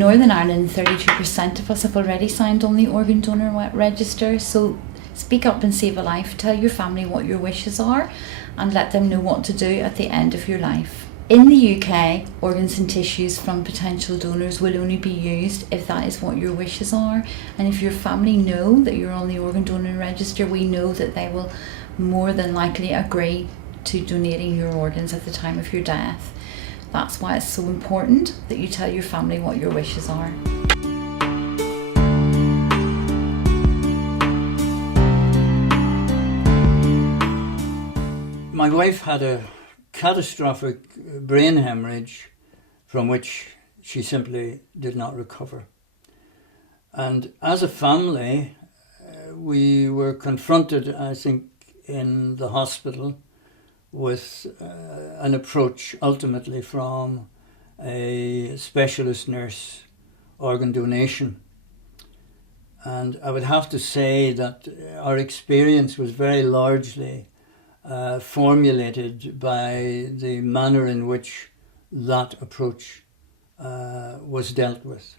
Northern Ireland, 32% of us have already signed on the organ donor register, so speak up and save a life. Tell your family what your wishes are and let them know what to do at the end of your life. In the UK, organs and tissues from potential donors will only be used if that is what your wishes are, and if your family know that you're on the organ donor register, we know that they will more than likely agree to donating your organs at the time of your death. That's why it's so important that you tell your family what your wishes are. My wife had a catastrophic brain hemorrhage from which she simply did not recover. And as a family, we were confronted, I think, in the hospital with an approach ultimately from a specialist nurse, organ donation. And I would have to say that our experience was very largely formulated by the manner in which that approach was dealt with.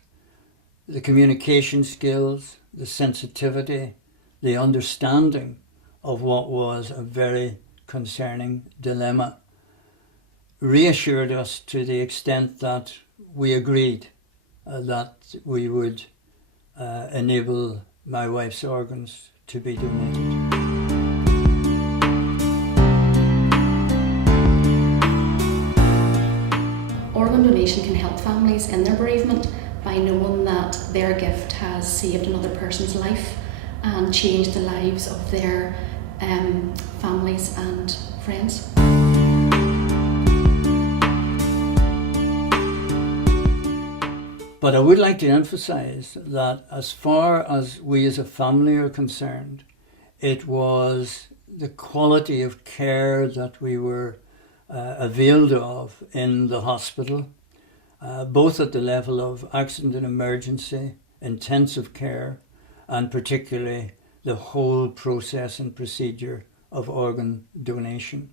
The communication skills, the sensitivity, the understanding of what was a very concerning dilemma reassured us to the extent that we agreed that we would enable my wife's organs to be donated. Organ donation can help families in their bereavement by knowing that their gift has saved another person's life and changed the lives of their families and friends. But I would like to emphasise that as far as we as a family are concerned, it was the quality of care that we were availed of in the hospital, both at the level of accident and emergency, intensive care, and particularly the whole process and procedure of organ donation.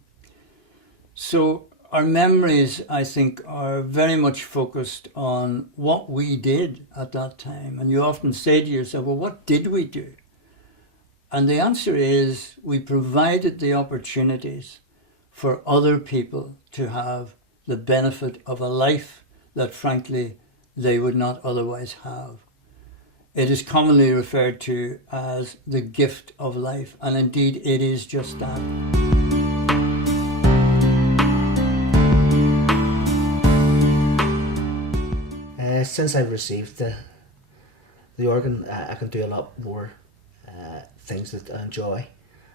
So our memories, I think, are very much focused on what we did at that time. And you often say to yourself, well, what did we do? And the answer is we provided the opportunities for other people to have the benefit of a life that, frankly, they would not otherwise have. It is commonly referred to as the gift of life, and indeed it is just that. Since I've received the organ, I can do a lot more things that I enjoy,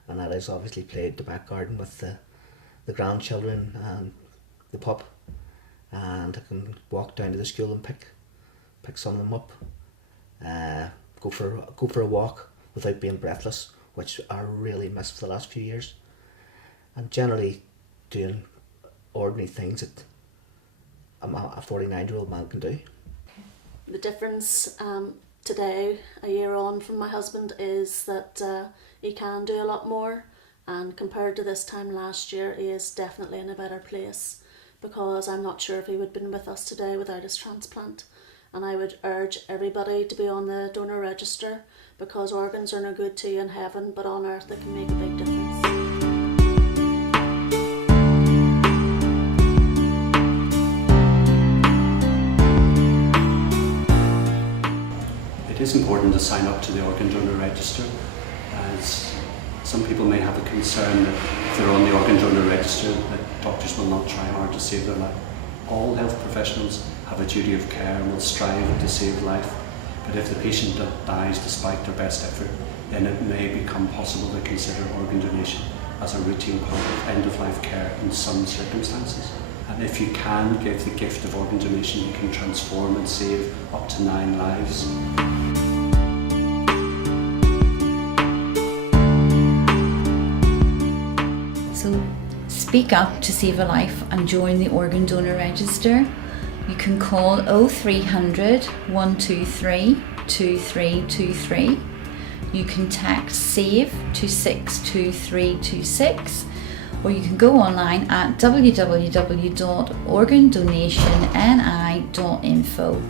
and that is obviously play at the back garden with the grandchildren and the pup, and I can walk down to the school and pick some of them up, go for a walk without being breathless, which I really missed for the last few years, and generally doing ordinary things that a 49-year-old man can do. The difference today, a year on from my husband, is that he can do a lot more, and compared to this time last year, he is definitely in a better place, because I'm not sure if he would have been with us today without his transplant. And I would urge everybody to be on the donor register, because organs are no good to you in heaven, but on earth they can make a big difference. It is important to sign up to the organ donor register, as some people may have a concern that if they're on the organ donor register that doctors will not try hard to save their life. All health professionals have a duty of care and will strive to save life, but if the patient dies despite their best effort, then it may become possible to consider organ donation as a routine part of end-of-life care in some circumstances. And if you can give the gift of organ donation, you can transform and save up to 9 lives. So speak up to save a life and join the organ donor register. You can call 0300 123 2323. You can text SAVE to 62326, or you can go online at www.organdonationni.info.